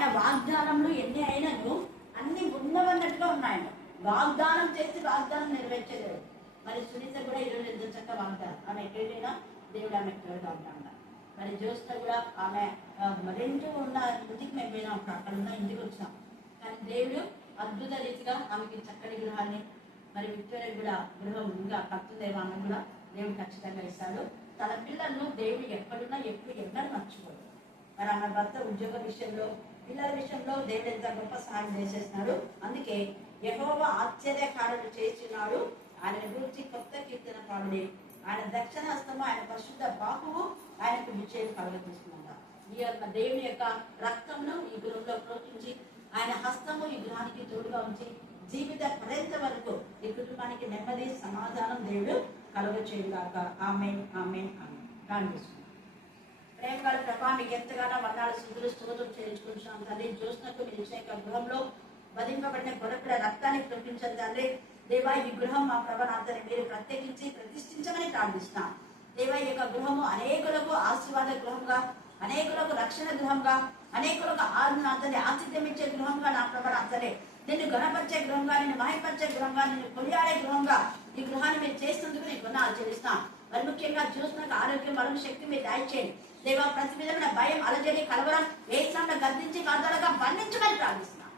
ఆయన వాగ్దానములు ఎన్ని అయినను అన్ని ఉన్నవన్నట్టుగా ఉన్నాయట. వాగ్దానం చేసి వాగ్దానం నెరవేర్చలేదు. మరి సునీత కూడా ఈరోజు ఎంత చక్కగా వాగ్దానం, ఆమె ఎక్కడైనా దేవుడు ఆమె తోడుగా ఉంటాడ. మరి జ్యోత్స్న కూడా ఆమె రెండూ ఉన్న ఇంటికి మేము పోయినాం, అక్కడ ఉన్న ఇంటికి వచ్చినాం. కానీ దేవుడు అద్భుత రీతిగా ఆమెకి చక్కటి గృహాన్ని, మరి విక్టోరియా కూడా గృహం ఇంకా కడుతుందేమో, ఆమె కూడా దేవుడు ఖచ్చితంగా ఇస్తాడు. తన పిల్లలను దేవుడు ఎక్కడున్నా ఎప్పుడు ఎన్నడూ మర్చిపోడు. మరి ఆమె భర్త ఉద్యోగ విషయంలో, పిల్లల విషయంలో దేవుడు ఎంత గొప్ప సహాయం చేసేస్తున్నాడు. అందుకే యెహోవా ఆశ్చర్యకార్యాలు చేస్తున్నాడు, ఆయన గురించి కొత్త కీర్తన పాడుడి. ఆయన దక్షిణ హస్తము, ఆయన పరిశుద్ధ బాహువు ఆయనకు విజయం కలుగజేస్తుందంట. ఈ యొక్క దేవుని యొక్క రక్తంను ఈ గృహంలో ప్రోక్షించి, ఆయన హస్తము ఈ గృహానికి తోడుగా ఉంచి జీవిత పర్యంత వరకు ఈ కుటుంబానికి నెమ్మది సమాధానం దేవుడు కలుగచేయుగాక. ఆమేన్, ఆమేన్, ఆమేన్. ప్రార్థిస్తున్నాం. ప్రేమగల ప్రభా, మీకు ఎంతగానో వందనాలు స్తుతులు స్తోత్రం చేయించుకుంటున్నాం తండ్రి. జ్యోత్స్నకు మీరు ఇచ్చిన గృహంలో వధింపబడిన గొర్రెపిల్ల రక్తాన్ని ప్రకటించండి తండ్రి. దేవా, ఈ గృహం మా ప్రభాని మీరు ప్రత్యేకించి ప్రతిష్ఠించమని ప్రార్థిస్తున్నాం. దేవా, ఈ యొక్క గృహము అనేకులకు ఆశీర్వాద గృహంగా, అనేకులకు రక్షణ గృహంగా, అనేకులకు ఆతిథ్యం ఇచ్చే గృహంగా నా ప్రభాని నిన్ను గణపరిచే గృహంగా, నిన్ను మహిపరిచే గృహంగా, నిన్ను కొనియాడే గృహంగా ఈ గృహాన్ని మీరు చేసినందుకు నీకు ఆచరిస్తాం. మరి ముఖ్యంగా జ్యోత్స్నకు ఆరోగ్యం, బలం, శక్తి మీరు దయచేయండి దేవా. ప్రతి విధమైన భయం, అలజడి, కలవరం ఏ సమయంలో గర్దించి కాదడగా బంధించమని ప్రార్థిస్తున్నాం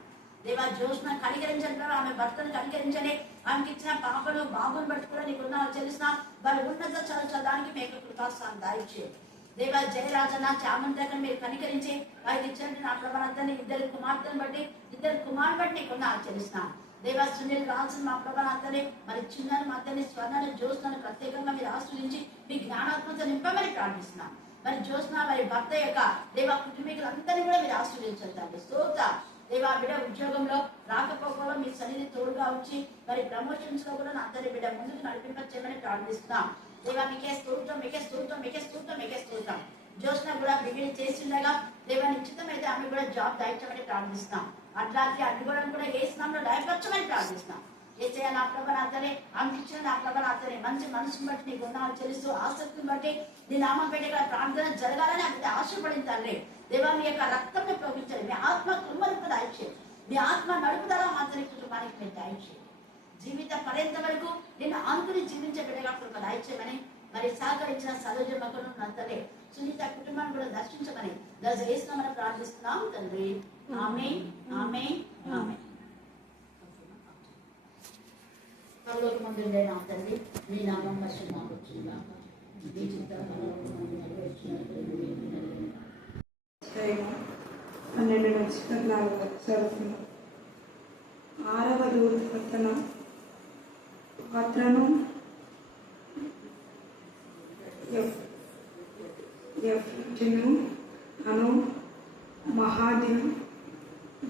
దేవా. జ్యోత్స్న కనికరించండి, ఆమె భర్తను కనికరించండి. ఆమెకి ఇచ్చిన పాపను బాబును బట్టి కూడా నీకు ఆచరిస్తున్నాం. వారి ఉన్నత చదవడానికి మీకు కృపాస్థానం దయచేయండి దేవా. జయరాజన చామంతి దగ్గర మీరు కనికరించి వారికి ఇచ్చినట్టు నా ప్రభాని ఇద్దరు కుమార్తెను బట్టి, ఇద్దరు కుమారుని బట్టి నీకు ఆచరిస్తున్నాం దేవా. సునీల్ రాజు మా ప్రభాని మరి చిన్నను మధ్యని స్వర్ణను జ్యోత్స్నను ప్రత్యేకంగా మీరు ఆశ్రయించి మీ జ్ఞానాత్మత నింపమని ప్రార్థిస్తున్నాం. మరి జ్యోత్స్న వారి భర్త యొక్క దేవా కుటుంబీకులందరినీ కూడా మీరు ఆశ్రయించండి. స్తోత్ర దేవా. బిడ్డ ఉద్యోగంలో రాకపోకలో మీ సన్నిధి తోడుగా ఉంచి మరి ప్రమోషన్స్ లో కూడా నా అందరి బిడ్డ ముందుకు నడిపించమని ప్రార్థిస్తున్నాం దేవా. మీకే స్తోత్రం, మీకే స్తోత్రం, మీకే స్తోత్రం, మీకే స్తోత్రం. జ్యోత్స్న కూడా డిగ్రీ చేస్తుండగా దేవా నిశ్చితమైతే ఆమె కూడా జాబ్ దాయించమని ప్రార్థిస్తున్నాం. అట్లాంటి అడ్డుకోవడం కూడా ఏ స్నామంలో దయపరచమని ప్రార్థిస్తున్నాం. ఏసయ్య నా ప్రభాని ఆమెకి ఇచ్చిన నా ప్రభాని మంచి మనసుని బట్టి నీకు చెల్లిస్తూ ఆసక్తిని బట్టి నీ నామం పెట్టి ప్రార్థన జరగాలని ఆమె ఆశపడింది తండ్రి దేవా. మీ యొక్క రక్తంని ప్రోగించండి, మీ ఆత్మ కుమ్మరింపు దయచేయండి, మీ ఆత్మ నడుపుదల మాత్రం కుటుంబానికి మీరు దయచేయండి. జీవిత పర్యంత వరకు నేను ఆనుకుని జీవించే బిడ్డగా కృప దయచేయమని మరి సహకరించిన సదోజమకును నంతలే సునీత కుటుంబాన్ని కూడా దర్శించమని దయచేస్తామని ప్రార్థిస్తున్నాం తండ్రి. ఆమేన్, ఆమేన్, ఆమేన్. పరలోకమందుండే నా తండ్రి, నీ నామం పరిశుద్ధమగుచుగాక. నీ చిత్తము నెరవేర్చునట్లు 12 నుంచి 14 వరకు చదువుతున్నాం. 6వ దూత తన పాత్రను అను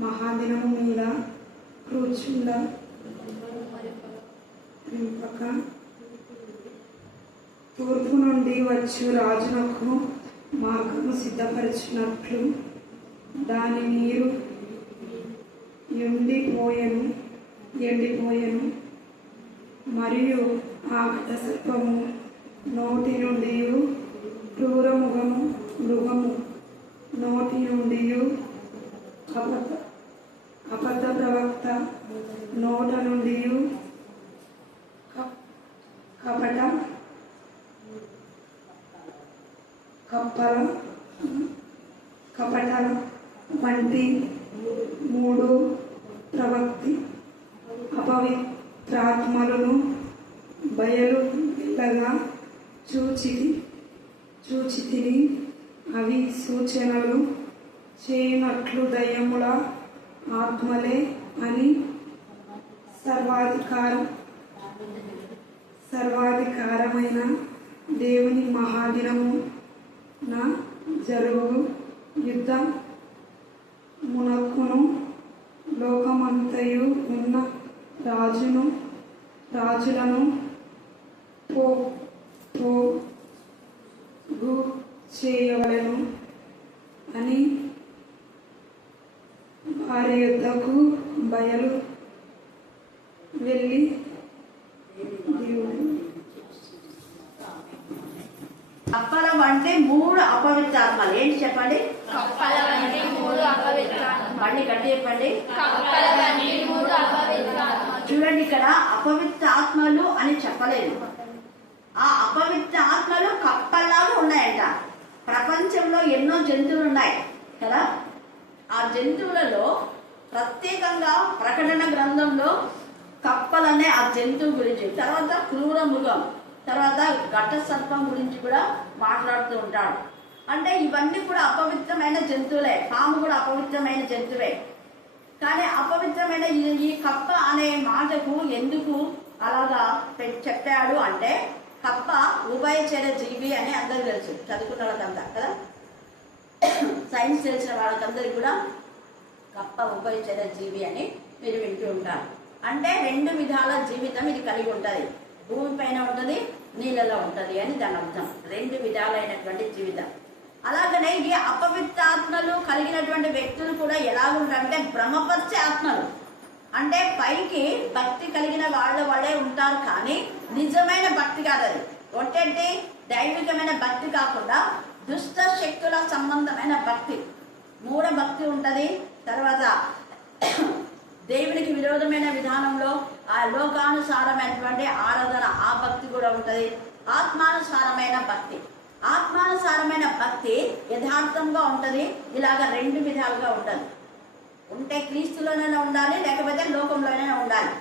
మహాదినము మీద కూర్చుండ తూర్పు నుండి వచ్చి రాజునకు మార్గము సిద్ధపరిచినట్లు దాని నీరు ఎండిపోయెను. మరియు ఆ ఘటసర్పము నోటి నుండి క్రూర మృగము నోటి నుండి అబద్ధ ప్రవక్త నోట నుండి కపటల వంటి 3 ప్రవక్తి అపవిత్రాత్మలను బయలు వెళ్ళగా చూచితిని. అవి సూచనలు చేయనట్లు దయ్యముల ఆత్మలే అని సర్వాధికారమైన దేవుని మహాదినమున జరుగు యుద్ధ మునక్కును లోకమంతయు ఉన్న రాజులను పోగు చేయవలెను అని వారి యుద్ధకు బయలు వెళ్ళి కప్పల వంటి 3 అపవిత్రాత్మలు. ఏంటి చెప్పండి? కప్పల వంటి 3 అపవిత్రాత్మలు. మళ్ళీ గట్టి చెప్పండి. కప్పల వంటి 3 అపవిత్రాత్మలు. చూడండి, ఇక్కడ అపవిత్ర ఆత్మలు అని చెప్పలేదు. ఆ అపవిత్ర ఆత్మలు కప్పల్లాగా ఉన్నాయంట. ప్రపంచంలో ఎన్నో జంతువులు ఉన్నాయి కదా. ఆ జంతువులలో ప్రత్యేకంగా ప్రకటన గ్రంథంలో కప్పలనే ఆ జంతువు గురించి, తర్వాత క్రూర మృగం, తర్వాత ఘట సర్పం గురించి కూడా మాట్లాడుతూ ఉంటాడు. అంటే ఇవన్నీ కూడా అపవిత్రమైన జంతువులే. పాము కూడా అపవిత్రమైన జంతువే. కానీ అపవిత్రమైన ఈ కప్ప అనే మాటకు ఎందుకు అలాగా చెప్పాడు అంటే, కప్ప ఉభయచర జీవి అని అందరికి తెలుసు, చదువుకున్న వాళ్ళకంతా కదా. సైన్స్ తెలిసిన వాళ్ళకందరికి కూడా కప్ప ఉభయచర జీవి అని మీరు వింటూ ఉంటారు. అంటే 2 విధాల జీవితం ఇది కలిగి ఉంటుంది. భూమి పైన ఉంటుంది, నీళ్ళలో ఉంటుంది అని దాని అర్థం. 2 విధాలైనటువంటి జీవితం. అలాగనే ఈ అపవిత్రాత్మలు కలిగినటువంటి వ్యక్తులు కూడా ఎలా ఉంటారంటే భ్రమపరిచే ఆత్మలు. అంటే పైకి భక్తి కలిగిన వాళ్ళే ఉంటారు, కానీ నిజమైన భక్తి కాదు అది. ఒట్టేంటి? దైవికమైన భక్తి కాకుండా దుష్ట శక్తుల సంబంధమైన భక్తి, మూఢ భక్తి ఉంటుంది. తర్వాత దేవునికి విరోధమైన విధానంలో ఆ లోకానుసారమైనటువంటి ఆరాధన, ఆ భక్తి కూడా ఉంటుంది. ఆత్మానుసారమైన భక్తి, ఆత్మానుసారమైన భక్తి యథార్థంగా ఉంటుంది. ఇలాగ 2 విధాలుగా ఉంటుంది. ఉంటే క్రీస్తులోనైనా ఉండాలి, లేకపోతే లోకంలోనైనా ఉండాలి.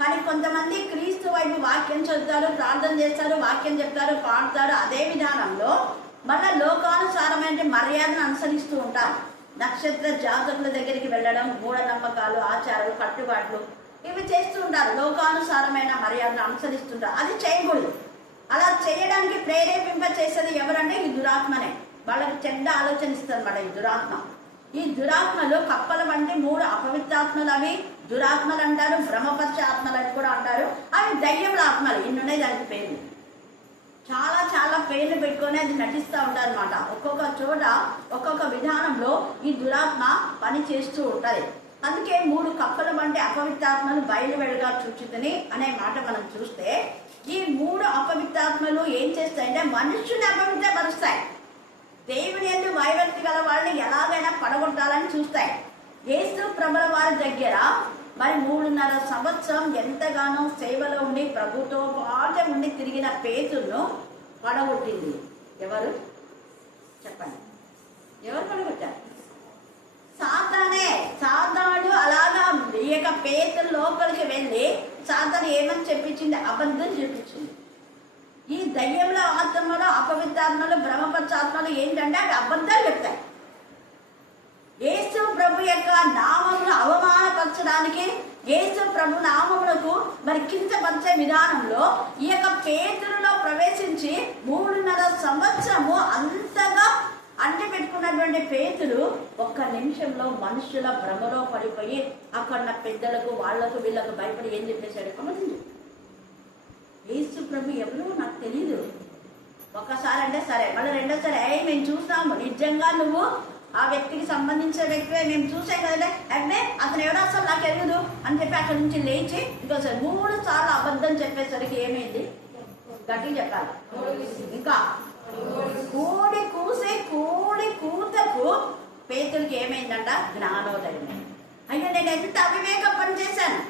కానీ కొంతమంది క్రీస్తు వైపు వాక్యం చదువుతారు, ప్రార్థన చేస్తారు, వాక్యం చెప్తారు, పాడతారు. అదే విధానంలో మళ్ళీ లోకానుసారమైన మర్యాదను అనుసరిస్తూ ఉంటారు. నక్షత్ర జాతకుల దగ్గరికి వెళ్ళడం, మూఢనమ్మకాలు, ఆచారాలు, కట్టుబాట్లు ఇవి చేస్తూ ఉంటారు. లోకానుసారమైన మర్యాదను అనుసరిస్తుంటారు. అది చేయకూడదు. అలా చేయడానికి ప్రేరేపింప చేసేది ఎవరంటే ఈ దురాత్మనే. వాళ్ళకి చెడ్డ ఆలోచన ఇస్తుంది అన్నమాట ఈ దురాత్మ. ఈ దురాత్మలు కప్పల వంటి 3 అపవిత్రాత్మలు. అవి దురాత్మలు అంటారు, భ్రమపరిచే ఆత్మలు అని కూడా అంటారు. అవి దయ్యముల ఆత్మలు. ఇన్నున్నాయి దానికి పేర్లు. చాలా చాలా పేర్లు పెట్టుకొని అది నటిస్తూ ఉంటారు అనమాట. ఒక్కొక్క చోట ఒక్కొక్క విధానంలో ఈ దురాత్మ పని చేస్తూ ఉంటుంది. అందుకే 3 కప్పల వంటి అపవిత్రాత్మలు బయలువెడగా చూచుతని అనే మాట మనం చూస్తే, ఈ 3 అపవిత్రాత్మలు ఏం చేస్తాయంటే మనుషుని అపవిత్రపరుస్తాయి. దేవుని యందు వైభక్తి గల వాళ్ళని ఎలాగైనా పడగొట్టాలని చూస్తాయి. యేసు ప్రభుల వారి దగ్గర మరి 3.5 సంవత్సరం ఎంతగానో సేవలో ఉండి ప్రభుతో పాటు ఉండి తిరిగిన పేతురును పడగొట్టింది ఎవరు చెప్పండి? ఎవరు పడగొట్టారు? సాతానే. సాతాను అలాగా ఈ యొక్క పేతురు లోపలికి వెళ్ళి సాతాను ఏమని చెప్పించింది? అబద్ధం చెప్పించింది. ఈ దయ్యంలో ఆత్మలో అపవిత్రాత్మలు, భ్రమపరచాత్మలు ఏంటంటే అవి అబద్ధాలు చెప్తాయి. యేసు ప్రభు యొక్క నామమును అవమానపరచడానికి, యేసు ప్రభు నామములకు మరి కించపరిచే విధానంలో ఈ యొక్క పేతురులో ప్రవేశించి 3.5 సంవత్సరము అంతగా అంటి పెట్టుకున్నటువంటి పేతురు ఒక్క నిమిషంలో మనుషుల భ్రమలో పడిపోయి అక్కడ పెద్దలకు, వాళ్లకు, వీళ్లకు భయపడి ఏం చెప్పేశాడు? గమనించు. యేసు ప్రభు ఎవరో నాకు తెలీదు. ఒక్కసారి అంటే సరే, మళ్ళీ రెండోసారి మేము చూస్తాము, నిజంగా నువ్వు ఆ వ్యక్తికి సంబంధించిన వ్యక్తివే, మేము చూసాం కదంటే, అంటే అతను ఎవరో అసలు నాకు ఎరుగుదు అని చెప్పి అక్కడి నుంచి లేచి ఇంకోసారి 3 సార్లు అబద్ధం చెప్పేసరికి ఏమైంది? గట్టిగా చెప్పాలి. ఇంకా కోడి కూతకు పేతులకి ఏమైందంట? జ్ఞానోదయం. అయ్యో, నేను ఎంత అవివేక పని చేశాను.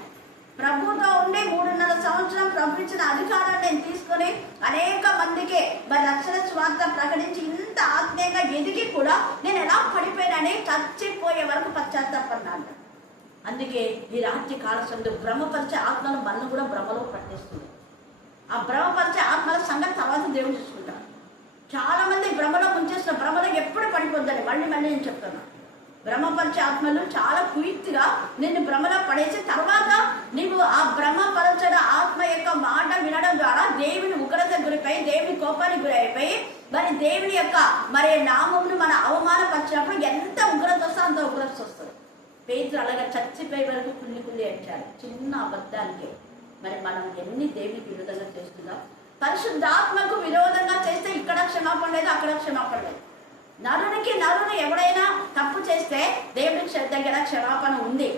ప్రభుతో ఉండి 3.5 సంవత్సరం ప్రభు ఇచ్చిన అధికారాన్ని నేను తీసుకొని అనేక మందికి మరి రక్షణ స్వార్థ ప్రకటించి ఇంత ఆత్మీయంగా ఎదిగి కూడా నేను ఎలా పడిపోయినని చచ్చిపోయే వరకు పశ్చాత్తాపడ్డాను. అందుకే ఈ రాత్రి కాలసందు భ్రమపరిచే ఆత్మలు మనల్ని కూడా భ్రమలో పట్టేస్తుంది. ఆ భ్రమపరిచే ఆత్మల సంగతి తర్వాత దేవుడు చూసుకుంటాడు. చాలా మంది భ్రమలో ముంచేసిన భ్రమలో ఎప్పుడు పడిపోద్దని మళ్ళీ నేను చెప్తున్నాను. భ్రమపరిచే ఆత్మలు చాలా క్విక్గా నిన్ను భ్రమలో పడేసి తర్వాత నీవు ఆ భ్రమపరచడ ఆత్మ యొక్క మాట వినడం ద్వారా దేవుని ఉగ్రత గురిపై, దేవుని కోపానికి గురైపోయి మరి దేవుని యొక్క మరి నామమును మన అవమానపరిచినప్పుడు ఎంత ఉగ్రత వస్తే అంత ఉగ్రత వస్తుంది. పేతురు అలాగా చచ్చిపోయే వరకు కుళ్ళి ఏడ్చాడు చిన్న అబద్ధానికి. మరి మనం ఎన్ని దేవునికి విరోధంగా చేస్తున్నాం? పరిశుద్ధాత్మకు విరోధంగా చేస్తే ఇక్కడ క్షమాపణ లేదు, అక్కడ క్షమాపణ లేదు. నరుడు ఎవడైనా తప్పు చేస్తే దేవుడికి దగ్గర క్షమాపణ ఉంది,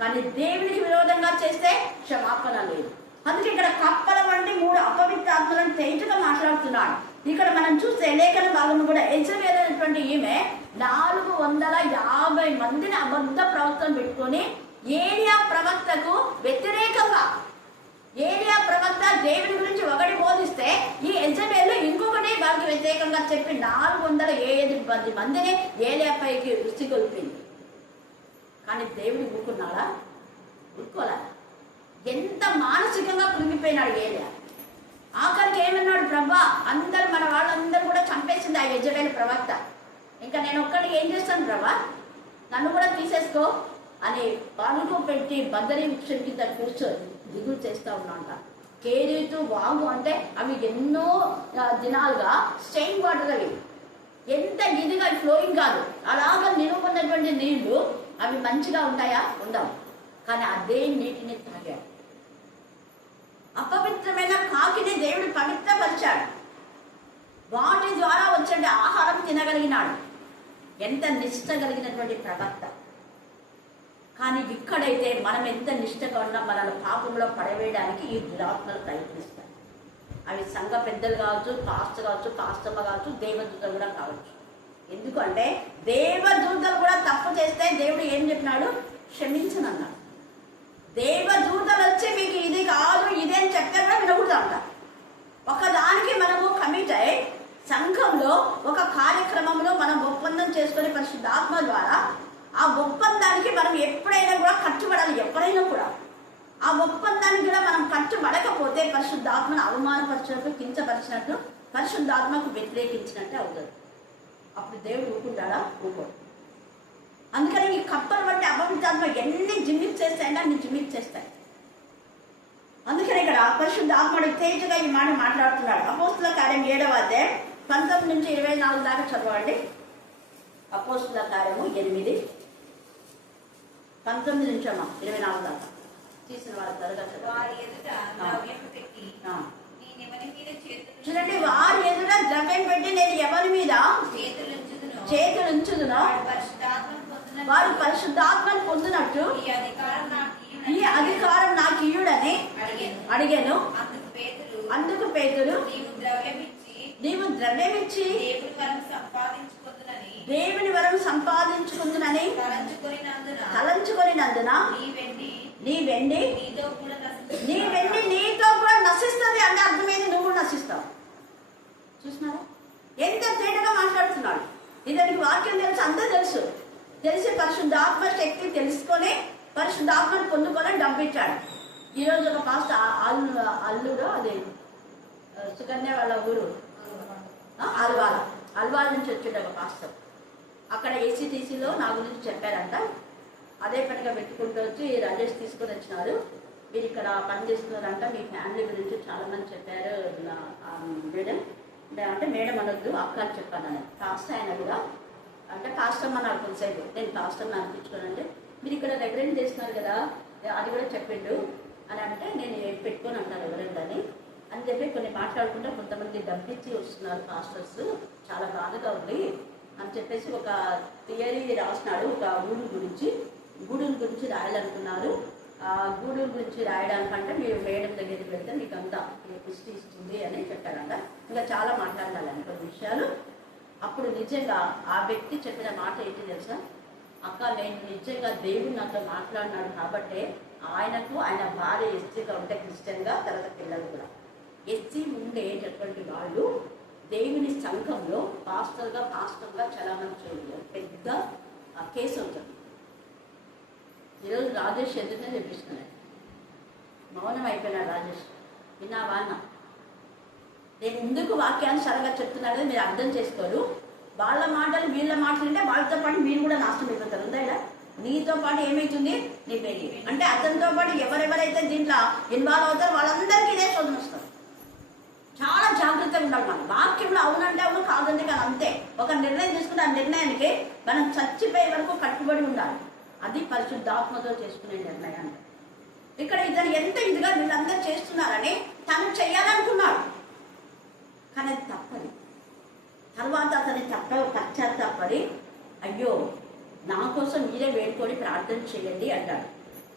కానీ దేవునికి విరోధంగా చేస్తే క్షమాపణ లేదు. అందుకే ఇక్కడ కప్పల వంటి 3 అపవిత్ర ఆత్మలను తేజగా మాట్లాడుతున్నాడు. ఇక్కడ మనం చూస్తే లేఖన భాగం కూడా యెజబెల్ అనేటువంటి ఈమె 450 మందిని అబద్ధ ప్రవక్తను పెట్టుకొని ఏలియా ప్రవక్తకు వ్యతిరేకంగా, ఏలియా ప్రవక్త దేవుని గురించి ఒకటి బోధిస్తే ఈ యెజబెల్ ఇంకొకటి వారికి వ్యతిరేకంగా చెప్పి 407 మందిని ఏలియాపైకి ఉసిగొల్పింది. కానీ దేవుడు ఊరుకున్నాడా? ఊరుకోలే. ఎంత మానసికంగా కృంగిపోయినాడు ఏలియా. ఆఖరికి ఏమన్నాడు, ప్రభా అందరు మన వాళ్ళందరూ కూడా చంపేసింది ఆ యెజబెల్ ప్రవక్త, ఇంకా నేను ఒక్కడికి ఏం చేస్తాను ప్రభా, నన్ను కూడా తీసేసుకో అని పలుకు పెట్టి బద్దరి వృక్షం కింద కూర్చొని దిగులు చేస్తూ ఉన్నాంట. కేరీతు వాగు అంటే అవి ఎన్నో దినాలుగా స్టెయిన్ వాటర్, అవి ఎంత ఇదిగా ఫ్లోయింగ్ కాదు, అలాగా నిలుపుకున్నటువంటి నీళ్లు అవి మంచిగా ఉంటాయా? ఉండవు. కానీ అదే నీటిని తాగాడు. అపవిత్రమైన కాకిని దేవుడు పవిత్రపరిచాడు. వాటి ద్వారా వచ్చే ఆహారం తినగలిగినాడు. ఎంత నిష్ట కలిగినటువంటి ప్రవక్త. కానీ ఇక్కడైతే మనం ఎంత నిష్ఠగా ఉన్నా మనల్ని పాపంలో పడవేయడానికి ఈ దురాత్మలు ప్రయత్నిస్తాయి. అవి సంఘ పెద్దలు కావచ్చు, పాస్టర్ కావచ్చు, పాస్టమ్మ కావచ్చు, దేవదూతలు కూడా కావచ్చు. ఎందుకంటే దేవదూతలు కూడా తప్పు చేస్తే దేవుడు ఏం చెప్పినాడు? క్షమించనన్నాడు. దేవదూతలు వచ్చి మీకు ఇది కాదు ఇదే అని చెప్తే కూడా వినకూడదంట. ఒకదానికి మనము కమిట్ అయ్యి సంఘంలో ఒక కార్యక్రమంలో మనం ఒప్పందం చేసుకునే పరిశుద్ధాత్మ ద్వారా ఆ ఒప్పందానికి మనం ఎప్పుడైనా కూడా కట్టుబడాలి. ఎప్పుడైనా కూడా ఆ ఒప్పందానికి కూడా మనం కట్టుబడకపోతే పరిశుద్ధాత్మను అవమానపరిచినట్టు, కించపరిచినట్టు, పరిశుద్ధాత్మకు వ్యతిరేకించినట్టే అవుతుంది. అప్పుడు దేవుడు ఊరుకుంటాడా? ఊరుకోడు. అందుకని ఈ కప్పలు బట్టి అపవిత్రాత్మ ఎన్ని జిమ్మిక్ చేస్తాయంటే అన్ని జిమ్మిక్ చేస్తాయి. అందుకని ఇక్కడ పరిశుద్ధాత్ముడు తేజగా ఈ మాట మాట్లాడుతున్నాడు. అపోస్తుల కార్యం 7వ అధ్యాయం 19 నుంచి 24 దాకా చదవండి. అపోస్తుల కార్యము 8, 19 నుంచి 24 దాకా తీసిన వాళ్ళ త్వరగా చూడండి. వారి ఎదుట ద్రవ్యం పెట్టి నేను ఎవరి మీద చేతులు ఉంచుదునో వారు పరిశుద్ధాత్మను పొందినట్టు ఈ అధికారం నాకు ఇయ్యుడని అడిగాను. అందుకు పేతురు నీవు ద్రవ్యమిచ్చి దేవుని వరం సంపాదించుకుందునని తలంచుకొనినందున నీ వెండి నీతో కూడా నశిస్తుంది అంటే అర్థమైంది, నువ్వు కూడా నశిస్తావు. చూసినారా ఎంత తేటగా మాట్లాడుతున్నాడు. ఇతనికి వాక్యం తెలుసు, అంతా తెలుసు. తెలిసి పరిశుద్ధాత్మ శక్తి తెలుసుకొని పరిశుద్ధాత్మను పొందుకొని డబ్బు ఇచ్చాడు. ఈరోజు ఒక పాస్టర్ అల్లుడు, అది సుకన్య వాళ్ళ ఊరు అల్వాల్ నుంచి వచ్చాడు ఒక పాస్టర్. అక్కడ ఏసీటీసీలో నా గురించి చెప్పారంట. అదే పనిగా పెట్టుకుంటూ వచ్చి రాజేష్ తీసుకొని వచ్చినారు. మీరు ఇక్కడ పని చేస్తున్నారంట, మీ ఫ్యామిలీ గురించి చాలా మంది చెప్పారు మేడం అంటే మేడం అనొద్దు అక్క అని చెప్పాను. పాస్టర్ ఆయన కూడా అంటే పాస్టమ్మ నాకు తెలిసేది, నేను పాస్టమ్మ అనిపించుకోనంటే మీరు ఇక్కడ రెగ్రెంట్ చేస్తున్నారు కదా అది కూడా చెప్పిండు అని అంటే నేను పెట్టుకొని అంటాను రెగ్రెంట్ అని చెప్పి కొన్ని మాట్లాడుకుంటే కొంతమంది డబ్బిచ్చి వస్తున్నారు పాస్టర్స్, చాలా బాధగా ఉంది అని చెప్పేసి ఒక థియరీ రాసినాడు. ఒక గూడూరు గురించి రాయాలనుకున్నారు. గూడూరు గురించి రాయడానికంటే మీరు మేడం దగ్గరికి వెళ్తే మీకు అంతా పుష్టి ఇస్తుంది అని చెప్పారంట. ఇంకా చాలా మాట్లాడాలని కొన్ని విషయాలు. అప్పుడు నిజంగా ఆ వ్యక్తి చెప్పిన మాట ఏంటి తెలుసా? అక్క నేను నిజంగా దేవుడు నాతో మాట్లాడినాడు కాబట్టే ఆయనకు ఆయన భార్య ఎస్సీగా ఉంటే క్రిస్టియన్గా, తర్వాత పిల్లలు కూడా ఎస్సీ ఉండేటటువంటి వాళ్ళు దేవుని సంఘంలో పాస్టర్గా చాలా మంది చూడాలి. పెద్ద కేసు అవుతుంది. ఈరోజు రాజేష్ ఎదురునే చెప్పిస్తున్నాడు. మౌనం అయిపోయినాడు రాజేష్. విన్నావా అన్న? నేను ఎందుకు వాక్యానుసారంగా చెప్తున్నాడు మీరు అర్థం చేసుకోరు. వాళ్ళ మాటలు వీళ్ళ మాటలు అంటే వాళ్ళతో పాటు మీరు కూడా నాశనం అయిపోతారు. ఉందా ఇలా? నీతో పాటు ఏమవుతుంది? నీ పెళ్ళి అంటే అతనితో పాటు ఎవరెవరైతే దీంట్లో ఇన్వాల్వ్ అవుతారో వాళ్ళందరికీ ఇదే శోధన వస్తారు. చాలా జాగ్రత్తగా ఉండాలి. మనం వాక్యంలో అవునంటే అవును, కాదంటే కాదు, అంతే. ఒక నిర్ణయం తీసుకుంటే ఆ నిర్ణయానికి మనం చచ్చిపోయే వరకు కట్టుబడి ఉండాలి. అది పరిశుద్ధాత్మతో చేసుకునే నిర్ణయాన్ని. ఇక్కడ ఇతను ఎంత ఇదిగా వీళ్ళందరూ చేస్తున్నారని తను చెయ్యాలనుకున్నాడు, కానీ అది తప్పది. తర్వాత అతని పశ్చాత్తాపడి అయ్యో నా కోసం మీరే వేడుకొని ప్రార్థన చేయండి అంటాడు.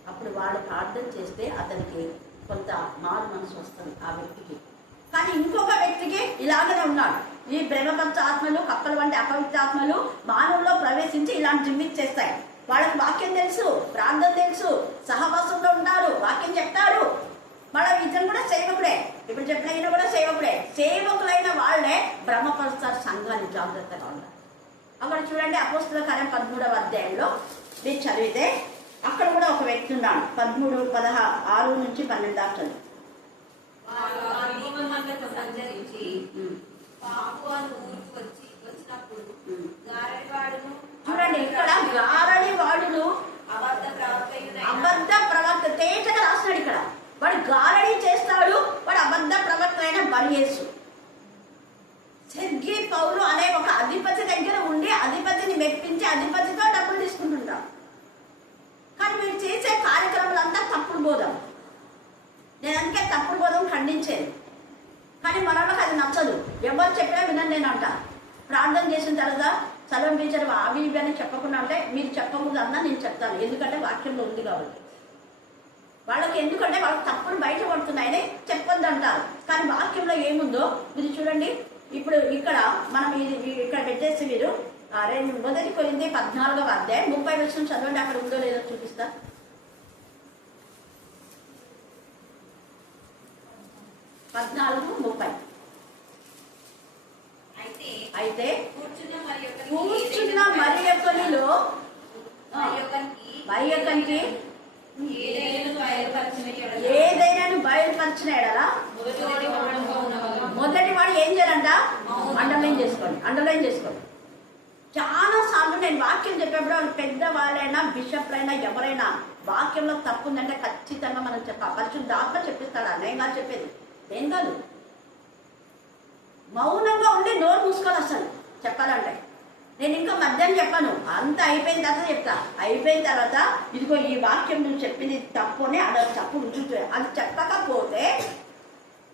అప్పుడు వాళ్ళు ప్రార్థన చేస్తే అతనికి కొంత మారు మనసు వస్తుంది ఆ వ్యక్తికి. కానీ ఇంకొక వ్యక్తికి ఇలాగనే ఉన్నాడు. ఈ బ్రహ్మపంచ ఆత్మలు, కప్పల వంటి అపవిత్ర ఆత్మలు మానవుల్లో ప్రవేశించి ఇలాంటి జిమ్మిచ్చేస్తాయి. వాళ్ళకి వాక్యం తెలుసు, ప్రార్థన తెలుసు, సహవాసంలో ఉన్నారు, వాక్యం చెప్తారు. మళ్ళీ ఇతను కూడా సేవకుడే, ఇప్పుడు చెప్పిన ఈయన కూడా సేవకుడే. సేవకులైన వాళ్ళే బ్రహ్మపరుస్తారు సంఘాన్ని. జాగ్రత్తగా ఉండాలి. అక్కడ చూడండి అపోస్తుల కార్యం 13వ అధ్యాయంలో మీరు చదివితే అక్కడ కూడా ఒక వ్యక్తి ఉన్నాడు. 13:6 నుంచి 12 దాకా. సంచరించి పాపు అని ఊరికి వచ్చినప్పుడు గారడివాడును, చూడండి ఇక్కడ గారడి వాడును అబద్ధ ప్రవక్త తేటగా రాస్తున్నాడు. ఇక్కడ వాడు గారడి చేస్తాడు, వాడు అబద్ధ ప్రవక్త అయిన బర్యేసు. సెర్గీ పౌలు అనే ఒక అధిపతి దగ్గర ఉండి అధిపతిని మెప్పించి అధిపతితో డబ్బులు తీసుకుంటుంటాడు. కానీ మీరు చేసే కార్యక్రమాలంతా తప్పుడు బోధం. నేను అందుకే తప్పుడు బోధం ఖండించేది. కానీ మనలోకి అది నచ్చదు. ఎవరు చెప్పినా వినండి నేను అంట. ప్రార్థన చేసిన తర్వాత చలం టీచర్ అవి ఇవి అని చెప్పకుండా అంటే మీరు చెప్పకూడదు అన్నా నేను చెప్తాను. ఎందుకంటే వాక్యంలో ఉంది కాబట్టి. వాళ్ళకి ఎందుకంటే వాళ్ళకి తప్పులు బయట పడుతున్నాయని చెప్పొద్దు అంటారు. కానీ వాక్యంలో ఏముందో మీరు చూడండి. ఇప్పుడు ఇక్కడ మనం ఇక్కడ పెట్టేసి మీరు 1 కొరింథీ 14వ అధ్యాయం 30 వచనం చదవండి. అక్కడ ఉందో లేదో చూపిస్తా. అయితే కూర్చున్న మరి యొక్కనిలో మరి యొక్కనికి ఏదైనా బయలుపరిచిన ఎడలా మొదటి వాడు ఏం చేయాలంట? అండర్లైన్ చేసుకోండి. చాలా సార్లు నేను వాక్యం చెప్పేప్పుడు పెద్ద వాళ్ళైనా బిషప్ అయినా ఎవరైనా వాక్యంలో తప్పు ఉందంటే ఖచ్చితంగా మనం చెప్పాలి. పరిశుద్ధాత్మ చెప్పిస్తాడా? నేను కాదు చెప్పేది, నేను కాదు. మౌనంగా ఉండి నోరు మూసుకోవాలి. అసలు చెప్పాలంటే నేను ఇంకా మధ్యాహ్నం చెప్పాను, అంత అయిపోయిన తర్వాత చెప్తా. అయిపోయిన తర్వాత ఇదిగో ఈ వాక్యం నువ్వు చెప్పింది తప్పు అని అలా తప్పు రుచి అది చెప్పకపోతే,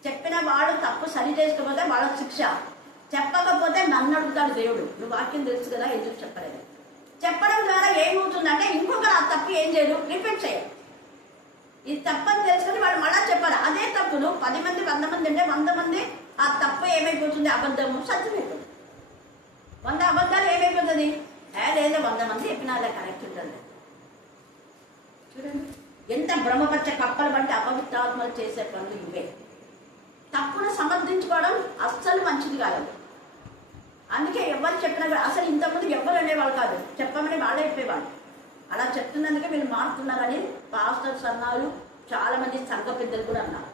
చెప్పిన వాడు తప్పు సరి చేసుకోకపోతే వాళ్ళకి శిక్ష. చెప్పకపోతే నన్ను అడుగుతాడు దేవుడు, నువ్వు వాక్యం తెలుసు కదా ఎందుకు చెప్పలేదు. చెప్పడం ద్వారా ఏమవుతుందంటే ఇంకొకరు ఆ తప్పు ఏం చేయరు, రిపీట్ చేయరు. ఇది తప్పని తెలుసుకొని వాళ్ళు మళ్ళా చెప్పాలి. అదే తప్పును 10 మంది 100 మంది అంటే 100 మంది ఆ తప్పు ఏమైపోతుంది? అబద్ధము సత్యమైపోతుంది. 100 అబద్ధాలు ఏమైపోతుంది? లేదా 100 మంది చెప్పినాలే కరెక్ట్ ఉంటుంది. చూడండి ఎంత బ్రహ్మపచ్చ కప్పలు వంటి అపవిత్రాత్మలు చేసే పనులు ఇవే. తప్పును సమర్థించుకోవడం అస్సలు మంచిది కాదు. అందుకే ఎవరు చెప్పినా కూడా అసలు ఇంతకుముందు ఎవరు అనేవాళ్ళు కాదు, చెప్పమని వాళ్ళే చెప్పేవాళ్ళు. అలా చెప్తున్నందుకే వీళ్ళు మారుతున్నారని పాస్టర్స్ అన్నారు, చాలా మంది సంఘ పెద్దలు కూడా అన్నారు.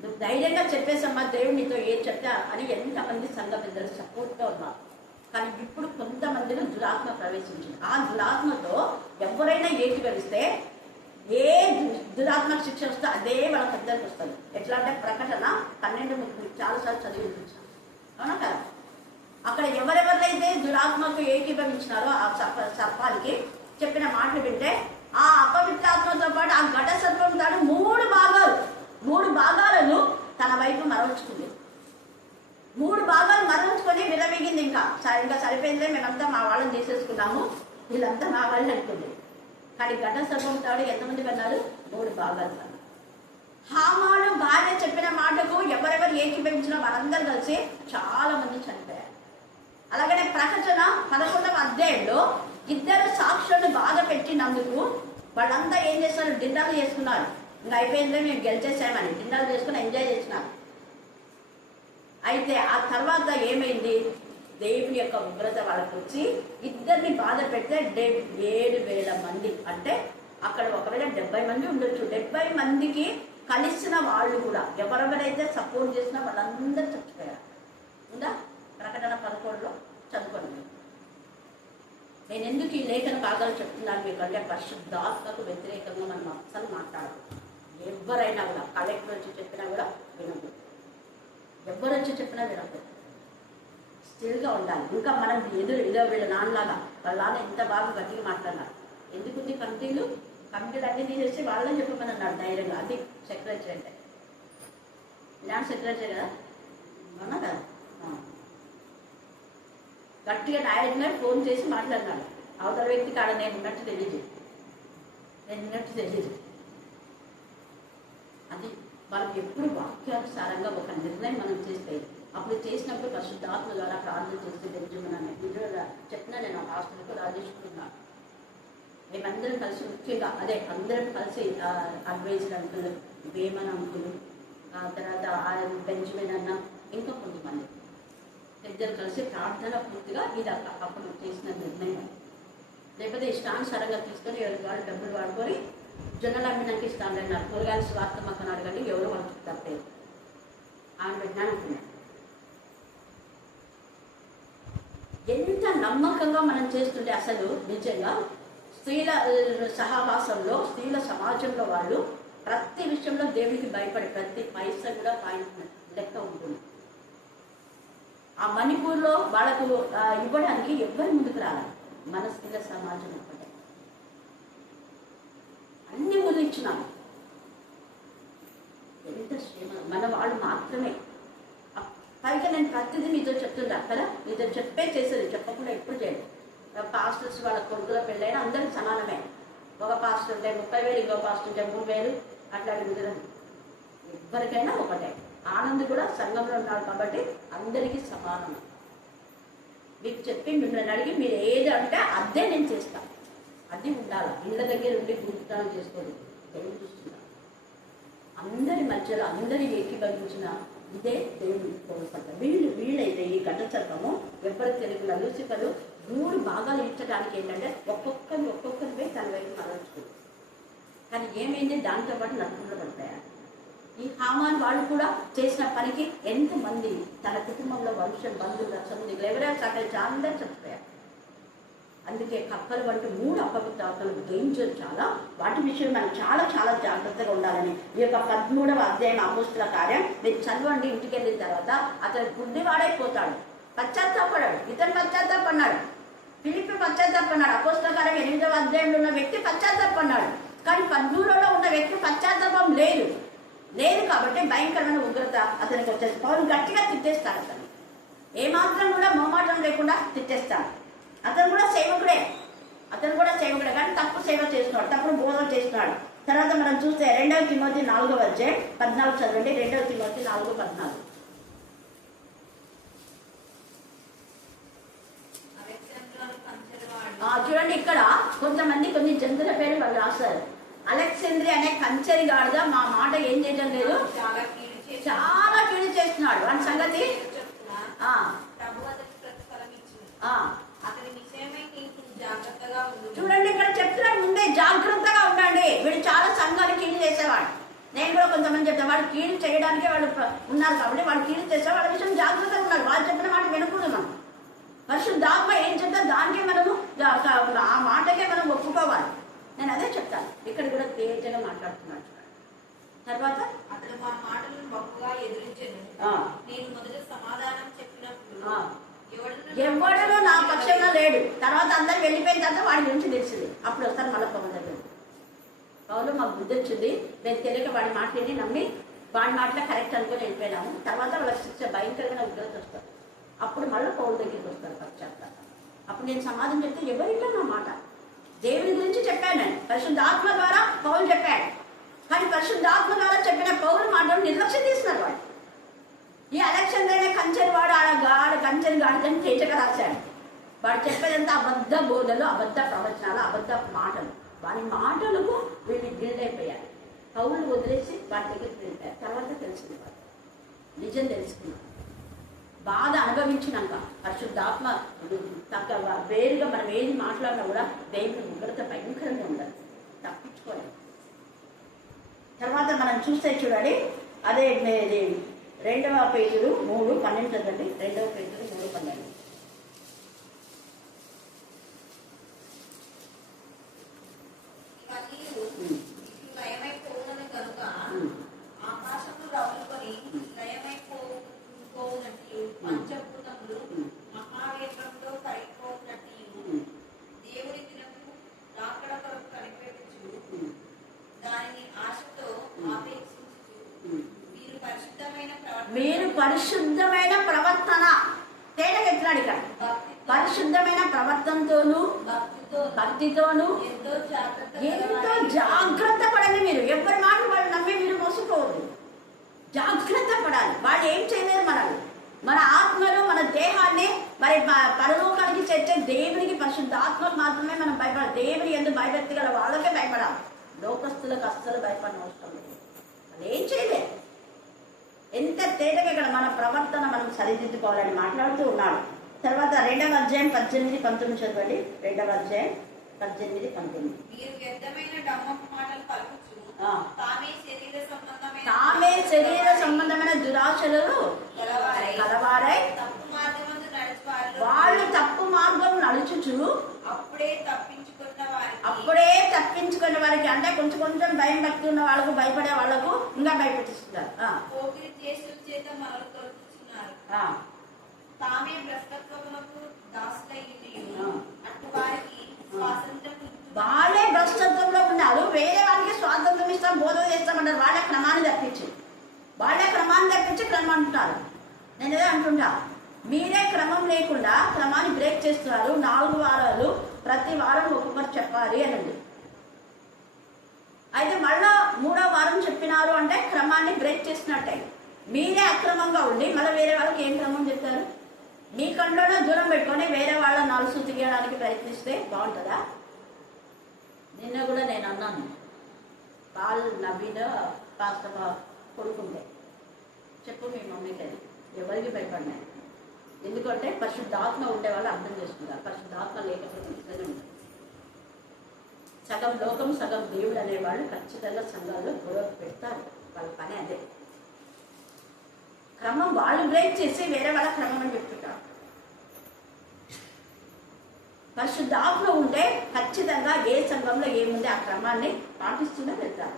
నువ్వు ధైర్యంగా చెప్పేసమ్మా దేవుడు నీతో ఏం చెప్తా అని ఎంతమంది సంఘ పెద్దలు సపోర్ట్గా ఉన్నారు. కానీ ఇప్పుడు కొంతమందిలో దురాత్మ ప్రవేశించింది. ఆ దురాత్మతో ఎవరైనా ఏకీభవిస్తే ఏ దురాత్మకు శిక్ష వస్తే అదే వాళ్ళ పెద్దలకు వస్తుంది. ఎట్లా అంటే ప్రకటన 12 చాలాసార్లు చదివి వినిపించాను, అవునా కదా? అక్కడ ఎవరెవరైతే దురాత్మకు ఏకీభవించినారో ఆ సర్పానికి చెప్పిన మాటలు వింటే ఆ అపవిత్రాత్మతో పాటు ఆ ఘట సర్పం తాడు 3 భాగాలను తన వైపు మరల్చుకుంది. 3 భాగాలు మరల్చుకొని విరమిగింది. ఇంకా సరిపోయిందే, మేమంతా మా వాళ్ళని తీసేసుకున్నాము, వీళ్ళంతా మా వాళ్ళని అనుకుంది. కానీ ఘట సర్పం తాడు ఎంతమంది కన్నారు? 3 భాగాలు కన్నారు. హామాను భార్య చెప్పిన మాటకు ఎవరెవరు ఏకీభవించినా వాళ్ళందరూ కలిసి చాలా మంది చనిపోయారు. అలాగనే ప్రకటన 11వ అధ్యాయంలో 2 సాక్షులను బాధ పెట్టినందుకు వాళ్ళంతా ఏం చేస్తారు? డిన్నర్లు చేసుకున్నారు. ఇంకా అయిపోయిందే, మేము గెలిచేసామని డిన్నర్లు చేసుకుని ఎంజాయ్ చేసినారు. అయితే ఆ తర్వాత ఏమైంది? దేవుని యొక్క ఉగ్రత వాళ్ళకు వచ్చి 2 బాధ పెడితే 7,000 మంది, అంటే అక్కడ ఒకవేళ 70 మంది ఉండొచ్చు, 70 మందికి కలిసిన వాళ్ళు కూడా ఎవరెవరైతే సపోర్ట్ చేసినా వాళ్ళందరూ చచ్చిపోయారు. ఉందా? ప్రకటన 11లో చదువుకోండి. నేను ఎందుకు ఈ లేఖన భాగాలు చెప్తున్నాను మీకంటే పరిశుద్ధాత్మకు వ్యతిరేకంగా మనం అస్సలు మాట్లాడదు. ఎవరైనా కూడా కలెక్టర్ వచ్చి చెప్పినా కూడా వినదు, ఎవరు వచ్చి చెప్పినా వినదు. స్టిల్గా ఉండాలి. ఇంకా మనం ఇదో వీళ్ళ నాన్నలాగా వాళ్ళ నాన్న ఎంత బాగా గట్టిగా మాట్లాడినారు. ఎందుకుంది కమిటీలు అన్నీ తీసేసి వాళ్ళని చెప్పమని అన్నాడు ధైర్యంగా. అది సెక్రటరీ అంటే ఇలాంటి సెక్రటరీ కదా, అవునా కదా? గట్టిగా డైరెక్ట్గా ఫోన్ చేసి మాట్లాడినాడు. అవతల వ్యక్తి కాడ నేను ఉన్నట్టు తెలియదు. అది వాళ్ళకి ఎప్పుడు వాక్యానుసారంగా ఒక నిర్ణయం మనం చేస్తే అప్పుడు చేసినప్పుడు పరిశుద్ధాత్మ ద్వారా ప్రార్థన చేస్తే బెంజమిన్ చెప్పిన నేను ఆ పాస్టర్కు రాజేసుకున్నాను. మేమందరం కలిసి ముఖ్యంగా అందరం కలిసి అడ్వైజర్ అంకులు, వేమన్ అంకులు, తర్వాత బెంజమిన్ అన్న, ఇంకా కొంతమంది ఇద్దరు కలిసి ప్రార్థన పూర్తిగా ఇది అప్పుడు చేసిన నిర్ణయం. లేకపోతే ఇష్టానుసారంగా తీసుకొని ఎవరికి వాళ్ళు డబ్బులు వాడుకొని జొన్నలు అమ్మినాక ఇస్తాను అన్నారు. కూరగాయల స్వార్థ మొక్కను అడగండి, ఎవరు వాళ్ళకి తప్పలేదు. ఆమె పెట్టినాను అనుకున్నాను. ఎంత నమ్మకంగా మనం చేస్తుంటే అసలు నిజంగా స్త్రీల సహవాసంలో, స్త్రీల సమాజంలో వాళ్ళు ప్రతి విషయంలో దేవునికి భయపడి ప్రతి పైసా కూడా లెక్క ఉంటుంది. ఆ మణిపూర్లో వాళ్ళకు ఇవ్వడానికి ఎవ్వరి ముందుకు రావాలి. మన స్త్రీల సమాజం ఒకటే అన్ని ముందు ఇచ్చినాము. ఎంత శ్రమ మన వాళ్ళు మాత్రమే. పైగా నేను ప్రతిదీ మీతో చెప్తున్నా కదా, మీతో చెప్పే చేసేది, చెప్పకుండా ఎప్పుడు చేయలేదు. పాస్టర్స్ వాళ్ళ కొడుకుల పెళ్ళైనా అందరికి సమానమే. ఒక పాస్టర్ ఉంటే 30,000, ఇంకో పాస్టర్ ఉంటే 3,000, అట్లా కుదరదు. ఎవరికైనా ఒకటే. ఆనంద్ కూడా సంఘంలో ఉన్నాడు కాబట్టి అందరికీ సమానం. మీకు చెప్పి మిమ్మల్ని అడిగి మీరు ఏది అంటే అదే నేను చేస్తాను. అది ఉండాలి. ఇళ్ళ దగ్గర ఉండి గుర్తుతానం చేసుకోండి. దేవుడు చూస్తున్నా అందరి మధ్యలో అందరి ఏకీభవించిన ఇదే దేవుడు కోరుకుంటారు. వీళ్ళైతే ఈ గడ్డ చర్మము ఎవరికి తెలియకుండా లూసిఫరు 3 భాగాలు ఇచ్చడానికి ఏంటంటే ఒక్కొక్కరిపై తన వైపు మరల్చుకుంది. కానీ ఏమైంది, దాంతో పాటు నలుగురు పడిపోయారు. ఈ హామాన్ వాళ్ళు కూడా చేసిన పనికి ఎంతమంది తన కుటుంబంలో వంశం, బంధువులు, సంబంధికులు ఎవరైనా సకలించి అందరూ చచ్చిపోయారు. అందుకే కప్పలు వంటి 3 అపవిత్రాలు డేంజర్ చాలా. వాటి విషయం మనం చాలా చాలా జాగ్రత్తగా ఉండాలని ఈ యొక్క 13వ అధ్యాయం అపోస్తుల కార్యం మీరు చదవండి. ఇంటికి వెళ్ళిన తర్వాత అతను గుడ్డివాడైపోతాడు, పశ్చాత్తాపడాడు. ఇతను పశ్చాత్తాపన్నాడు, ఫిలిప్పి పశ్చాత్తాపన్నాడు. అపోస్తుల కార్యం 8వ అధ్యాయంలో ఉన్న వ్యక్తి పశ్చాత్తాపన్నాడు. కానీ 13లో ఉన్న వ్యక్తి పశ్చాత్తాపం లేదు కాబట్టి భయంకరమైన ఉగ్రత అతనికి వచ్చేసి పౌలు గట్టిగా తిట్టేస్తాడు. అతను ఏమాత్రం కూడా మొహమాటం లేకుండా తిట్టేస్తాడు. అతను కూడా సేవకుడే కానీ తప్పు సేవ చేస్తున్నాడు, తప్పుడు బోధన చేస్తున్నాడు. తర్వాత మనం చూస్తే 2వ తిమోతి 4వ అధ్యాయం 14 చదవండి. 2వ తిమోతి 4:14. చూడండి, ఇక్కడ కొన్ని జంతువుల పేరు వాళ్ళు రాస్తారు. అలెగ్జాండ్రియా అనే కంచెరి గాడిద మా మాట ఏం చేయడం లేదు, చాలా కీడు చేస్తున్నాడు. వాడి సంగతి చూడండి, ఇక్కడ చెప్తున్నాడు ముందే జాగ్రత్తగా ఉండండి. వీడు చాలా సంఘాలు కీడు చేసేవాడు. నేను కూడా కొంతమంది చెప్తాను, వాడు కీడు చేయడానికే వాళ్ళు ఉన్నారు కాబట్టి వాళ్ళు కీడు చేసే వాళ్ళ విషయం జాగ్రత్తగా ఉన్నారు. వాళ్ళు చెప్పిన మాట వినకూడదు. మనం పరిశుద్ధాత్మ ఏం చెప్తా దానికే మనము ఆ మాటకే మనం ఒప్పుకోవాలి. నేను అదే చెప్తాను. ఇక్కడ కూడా తేజగా మాట్లాడుతున్నాడు. తర్వాత అతను మా మాటలను బహుగా ఎదిరించెను. నేను మొదట సమాధానం చెప్పినప్పుడు ఎవడను నా పక్షంగా లేడు. తర్వాత అందరు వెళ్ళిపోయిన తర్వాత వాడి గురించి తెలిసింది. అప్పుడు వస్తారు మళ్ళీ పవన్ దగ్గర. పౌలు మాకు బుద్ధి వచ్చింది, మేము తెలియక వాడి మాటని నమ్మి వాడి మాటలే కరెక్ట్ అనుకుని వెళ్ళిపోయినాము. తర్వాత వాళ్ళకి శిక్ష భయంకరమైన ఉగ్రత వస్తారు. అప్పుడు మళ్ళీ పౌలు దగ్గరికి వస్తారు పశ్చాత్తాపం. అప్పుడు నేను సమాధానం చెప్తే ఎవరింటో నా మాట దేవుని గురించి చెప్పాను. నేను పరిశుద్ధాత్మ ద్వారా పౌలు చెప్పాడు. కానీ పరిశుద్ధాత్మ ద్వారా చెప్పిన పౌలు మాటలు నిర్లక్ష్యం చేస్తున్నారు వాడు. ఈ అలెగ్జాండర్ కంచెరి వాడు కంచెరి గాడిదని తేజక రాశాడు. వాడు చెప్పేదంతా అబద్ధ బోధలు, అబద్ధ ప్రవచనాలు, అబద్ధ మాటలు. వాడి మాటలకు వీళ్ళు గిల్డైపోయారు. పౌలు వదిలేసి వాడి దగ్గరికి వెళ్ళిపోయారు. తర్వాత తెలిసింది వాడు నిజం తెలుసుకున్నాడు. బాధ అనుభవించినాక పరిశుద్ధాత్మ వేరుగా మనం ఏది మాట్లాడినా కూడా దేవుని ఉగ్రత భయంకరంగా ఉండదు, తప్పించుకోలేదు. తర్వాత మనం చూస్తే చూడండి, అదే 2వ పేతురు 3:12 చదవండి. 2వ పేతురు 3:12. ఆకాశము రవ్వుకొని లయమైపోవునట్లు పంచభూతములు మహావేగంలో పడిపోవునట్లు దేవుని దినము రాకడ కొరకు కనిపెట్టుచు దానిని ఆశతో ఆపేక్షించుచు మీరు పరిశుద్ధమైన ప్రవర్తన తేడా ఎట్లాడు ఇక్కడ. పరిశుద్ధమైన ప్రవర్తనతోను భక్తితోను ఎంతో జాగ్రత్త పడండి. మీరు ఎవరి మాట వాళ్ళు నమ్మి మీరు మోసపోవద్దు. జాగ్రత్త పడాలి. వాళ్ళు ఏం చేయలేరు మనల్ని. మన ఆత్మలు మన దేహాన్ని మరి పరలోకానికి చేర్చే దేవునికి పరిశుద్ధాత్మకు మాత్రమే మనం భయపడాలి. దేవుని ఎందుకు భయభక్తి గల వాళ్ళకే భయపడాలి. లోకస్తులకు అస్సలు భయపడిన అవసరం లేదు. వాళ్ళు ఏం చేయలేదు. ఎంత తేటగా ఇక్కడ మన ప్రవర్తన మనం సరిదిద్దుకోవాలని మాట్లాడుతూ ఉన్నాడు. తర్వాత 2వ అధ్యాయం 18-19 చదవండి. 2వ అధ్యాయం 18-19. మీరు వ్యర్థమైన డమ్మపు మాటలు పలుకుచు తామే శరీర సంబంధమైన దురాశలు కలవారై తప్పు మార్గమందు నడుచువారు వాళ్ళు తప్పు మార్గం నడుచుచు అప్పుడే తప్పించుకున్న వారికి, అంటే కొంచెం కొంచెం భయం భక్తి ఉన్న వాళ్ళకు, భయపడే వాళ్ళకు ఇంకా భయపెట్టిస్తున్నారు. పోకిరి చేష్టల చేత మనల్ని తొలగిస్తున్నారు. తామే భ్రష్టత్వమునకు దాసులయ్యున్నారు. అటు వారికి స్వాతంత్రం వాళ్ళే భ్రష్టత్వంలో ఉన్నారు. వేరే వాళ్ళకి స్వాతంత్రం ఇస్తాం, బోధన చేస్తామంటారు. వాళ్ళ క్రమాన్ని తప్పించి క్రమం అంటున్నారు. నేను ఏదో అంటుంటా, మీరే క్రమం లేకుండా క్రమాన్ని బ్రేక్ చేస్తున్నారు. 4 వారాలు ప్రతి వారం ఒక్కొక్కరు చెప్పాలి అనండి. అయితే మళ్ళా 3వ వారం చెప్పినారు అంటే క్రమాన్ని బ్రేక్ చేసినట్టే. మీరే అక్రమంగా ఉండి మళ్ళీ వేరే వాళ్ళకి ఏం క్రమం చెప్తారు? మీ కంట్లోనే దూరం పెట్టుకొని వేరే వాళ్ళ నలుసు తీయడానికి ప్రయత్నిస్తే బాగుంటుందా? నిన్న కూడా నేను అన్నాను, వాళ్ళు నవీన పాస్త కొడుకుంటే చెప్పు మీ మమ్మీకి అది ఎవరికి భయపడినాయి. ఎందుకంటే పరిశుద్ధాత్మ ఉండే వాళ్ళు అర్థం చేసుకుంటారు. పరిశుద్ధాత్మ లేకపోతే ఇద్దరు ఉంటారు. సగం లోకం సగం దేవుడు అనేవాళ్ళు ఖచ్చితంగా సంఘాల్లో గొడవ పెడతారు. వాళ్ళ పని అదే. క్రమం వాళ్ళు బ్రేక్ చేసి వేరే వాళ్ళ క్రమం అని చెప్తుంటారు. పరిశుద్ధాత్మ ఉంటే ఖచ్చితంగా ఏ సంఘంలో ఏముంది ఆ క్రమాన్ని పాటిస్తూనే వెళ్తారు.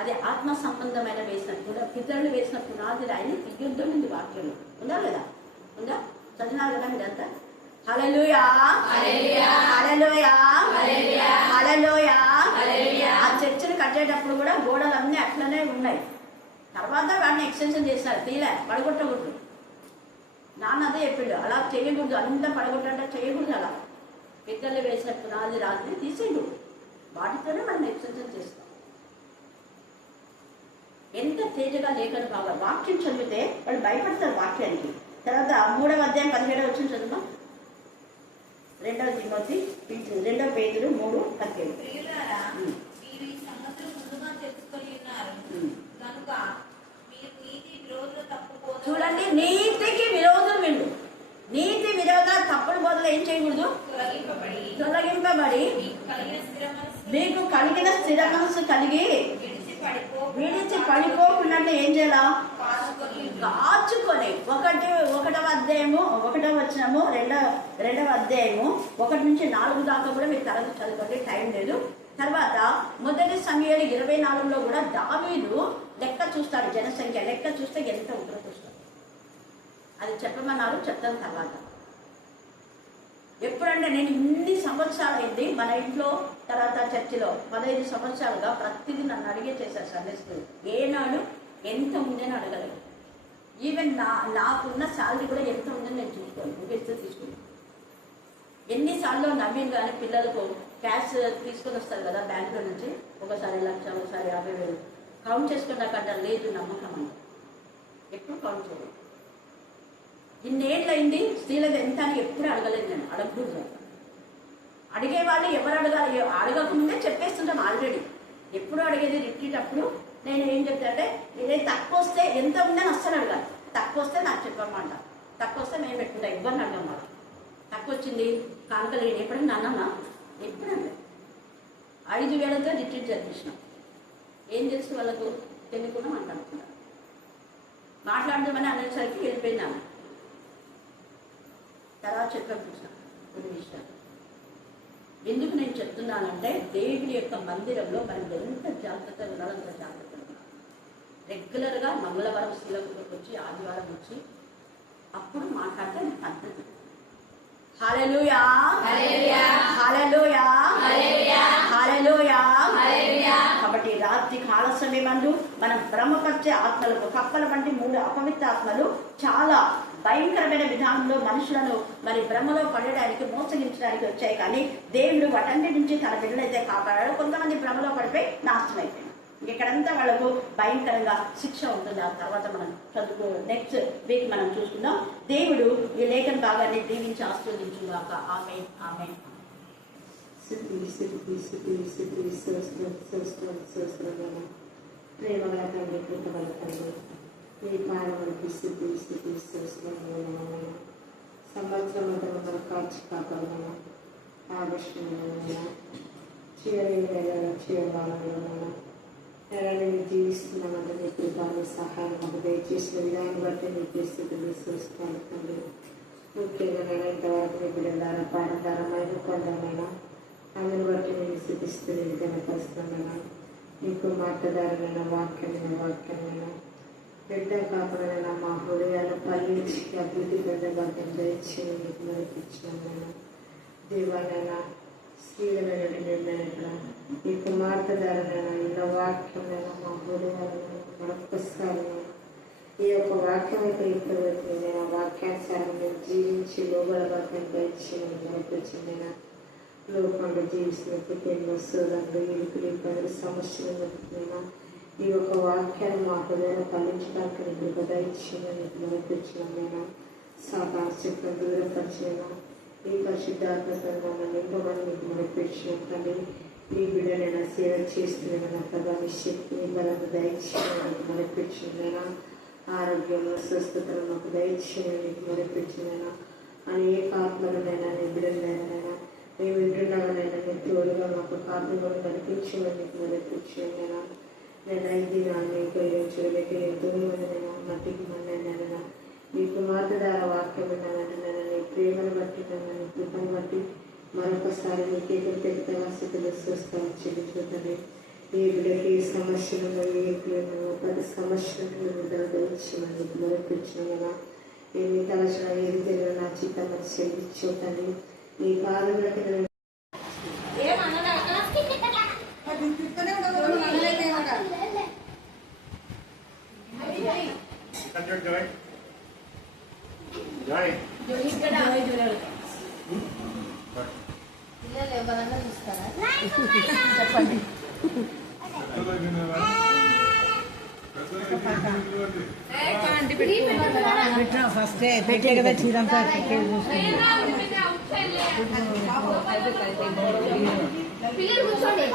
అది ఆత్మ సంబంధమైన వేసిన పితరులు వేసిన పునాది రాయిని తీయొద్దు ఉంది వాక్యంలో. ఉందా లేదా? ఉందా? చదివినారు కదా మీరంతా? హల్లెలూయా, హల్లెలూయా, హల్లెలూయా. ఆ చర్చిని కట్టేటప్పుడు కూడా గోడలన్నీ అట్లనే ఉన్నాయి. తర్వాత వాడిని ఎక్స్టెన్షన్ చేస్తారు. తీలే, పడగొట్టకూడదు. నాన్న అదే చెప్పిండు, అలా చేయకూడదు, అంతా పడగొట్టంటే చేయకూడదు. అలా పితరులు వేసిన పునాది రాయిని తీసేయండు. వాటితోనే మనం ఎక్స్టెన్షన్ చేస్తాం. ఎంత తేజగా లేఖను బాగా వాక్యం చదివితే వాళ్ళు భయపడతారు వాక్యానికి. తర్వాత 3వ అధ్యాయం 17 వచ్చిన చదువు. 2వ తిమోతి 2వ పేతురు 3:17. ప్రియులారా, మీరు ఈ సంగతులు ముందుగా తెలుసుకొని ఉన్నారు కనుక మీరు నీతి విరోధుల తప్పు బోధ చూడండి, నీతికి విరోధం వీళ్ళు. నీతి విరోధ తప్పుడు బోధలు ఏం చేయకూడదు? తొలగింపబడి మీకు కలిగిన స్థిర మనసు కలిగి విడిచి పడిపోకుండా ఏం చేయాలా? కాచుకొని. 1వ అధ్యాయము 1వ వచనము 2వ అధ్యాయము 1 నుంచి 4 దాకా కూడా మీరు తరగతి చదువుకోండి, టైం లేదు. తర్వాత 1 సమూయేలు 24లో కూడా దావీదు లెక్క చూస్తాడు. జనసంఖ్య లెక్క చూస్తే ఎంత ఉంటుందో చూస్తాడు. అది చెప్పమన్నారు, చెప్తాను తర్వాత. ఎప్పుడంటే నేను ఇన్ని సంవత్సరాలు అయింది మన ఇంట్లో, తర్వాత చర్చిలో 15 సంవత్సరాలుగా ప్రతిదీ నన్ను అడిగే చేశారు సండే స్కూల్. ఏనాడు ఎంత ఉందని అడగలేదు. ఈవెన్ నాకున్న శాలరీ కూడా ఎంత ఉందని నేను చూసుకోను, ఇంకెంత తీసుకుని. ఎన్నిసార్లు నవీన్ కానీ పిల్లలకు క్యాష్ తీసుకొని వస్తారు కదా బ్యాంకులో నుంచి, ఒకసారి 1,00,000, ఒకసారి 50,000 కౌంట్ చేసుకున్నాకంట. లేదు, నమ్మకం అంట. ఎప్పుడు కౌంట్ చేయలేదు. ఇన్నేళ్ళైంది స్త్రీలకు ఎంత అని ఎప్పుడు అడగలేదు నేను. అడగకూడదు. అడిగేవాళ్ళు ఎవరు అడగాలి? అడగకముందే చెప్పేస్తుంటాం ఆల్రెడీ. ఎప్పుడు అడిగేది రిట్రీట్ అప్పుడు నేను ఏం చెప్తానంటే, ఇదే తక్కువ వస్తే ఎంత ఉందని అస్సలు అడగాలి. తక్కువ వస్తే నాకు చెప్పమాట, తక్కువ వస్తే మేము పెట్టుకుంటా, ఇబ్బంది అడగమాట. తక్కువ వచ్చింది కానుకలు ఎప్పుడైనా అన్నమ్మా, ఎప్పుడంటే 5,000తో రిట్రీట్ జరిపించినాం. ఏం తెలుసు వాళ్ళకు తెలియకుండా మాట్లాడుతున్నారు. మాట్లాడదామని అనేసరికి వెళ్ళిపోయినాను. తర్వాత చెప్పాను కొన్ని విషయాలు. ఎందుకు నేను చెప్తున్నానంటే, దేవుడి యొక్క మందిరంలో మనం ఎంత జాగ్రత్తగా ఉండాలో అంత జాగ్రత్తగా ఉండాలి. రెగ్యులర్గా మంగళవారం శీలకు వచ్చి, ఆదివారం వచ్చి అప్పుడు మాట్లాడితే అది పద్ధతి. హల్లెలూయా, హల్లెలూయా, హల్లెలూయా. కాబట్టి రాత్రి కాల సమయమందు మనం భ్రమపరిచే ఆత్మలకు, కప్పల వంటి 3 అపవిత్ర ఆత్మలు చాలా భయంకరమైన విధానంలో మనుషులను మరి భ్రమలో పడడానికి, మోసగించడానికి వచ్చాయి. కానీ దేవుడు వాటన్నిటి నుంచి తన బిడ్డలైతే కాపాడాడు. కొంతమంది భ్రమలో పడిపోయి నాశనం అయిపోయింది. ఇక్కడంతా వాళ్ళకు భయంకరంగా శిక్ష ఉంటుంది. ఆ తర్వాత మనం నెక్స్ట్ వీక్ మనం చూసుకుందాం. దేవుడు ఈ లేఖన భాగాన్ని దీవించి ఆస్వాదించుగాక. ఆమేన్ ఆమేన్. ప్రేమగల తండ్రి, కృపగల తండ్రి, మీ పాదములకి సంవత్సరం అంతా మనం కాచి కాపాడమన్నా ఆకర్షణీయమైన చేయవాలన్నా నెలని జీవిస్తున్నామంటే మీ కృపాన్ని సహాయం మాకు దయచేసిన విధానం బట్టి మీకు స్థితిని చూసుకోవాలి తండ్రి. ముఖ్యంగా నేను ఇంతవరకు మీ బిడ్డలారా పాడతారమైన కొందరైనా అందుని బట్టి నేను స్థితిస్తూ నేను కనపరుస్తున్నాను. మీకు మాట్లాడారనైనా వాక్యమైనా బిడ్డ కాపాడైనా మా హృదయాలు పల్లించి అభివృద్ధి పొందబాధ్యం దయచేసి మీకు నడిపించినాను. దేవాలైనా స్త్రీలైన నిర్ణయం ఈ కుమార్తెదారులైనా ఇలా వాక్యమైనా మా హృదయాలను మరొకసారి ఈ యొక్క వాక్యం యొక్క ఇప్పుడు నేను వాక్యానుసారం జీవించి లోబడబాధ్యం దయచేసి నడిపించిందైనా లోకంలో జీవిస్తున్నప్పుడు ఎన్నో సోదరులు ఇరుకులు ఇబ్బందులు సమస్యలు జరుగుతున్నా ఈ యొక్క వాక్యాన్ని మా హృదయాన్ని ఫలించడానికి నీకు దయచేసిన నీకు నడిపించినైనా సాధారణ శక్తిని దూరపరిచినా ఈ పరిశుద్ధాత్మతో నింపమని నీకు నడిపించిన తండ్రి. ఈ బిడ్డనైనా సేవ చేస్తున్నా ప్రభావి శక్తిని బలను దయచేసిన నీకు నడిపించినైనా ఆరోగ్యంలో స్వస్థతను మాకు దయచేసిన నీకు నడిపించినైనా అనేక ఆత్మలనైనా నీ బిడ్డలైనా మేము వింటున్నామనైనా మీరు తోడుగా మాకు కాపుగా నడిపించమని నీకు నడిపించినైనా నేను ఇది నాన్న ఉపయోగించలేక ఎంతో మందినైనా మట్టికి మందైనా మీ కుమార్తె ద్వారా వాక్యం విన్నానంటే నేను నీ ప్రేమను బట్టి నన్ను నీ కృపను బట్టి మరొకసారి నీకు కృతజ్ఞతగా స్థితిలో స్వస్థాన్ని చెల్లించుతుంది. ఈ బిడ్డకి ఏ సమస్యలు ప్రతి సమస్యలకు విడుదల దయచేయమని నీకు నడిపించినైనా ఏమి తలచిన ఏది తెలియదు నా చిత్తమని చెల్లించుతండి. నీ పాదములకి పిల్లలు ఎవరన్నా చూస్తారా? చెప్పండి. ఫస్ట్ పెట్టే కదా చీరంతా పిల్లలు కూర్చోండి.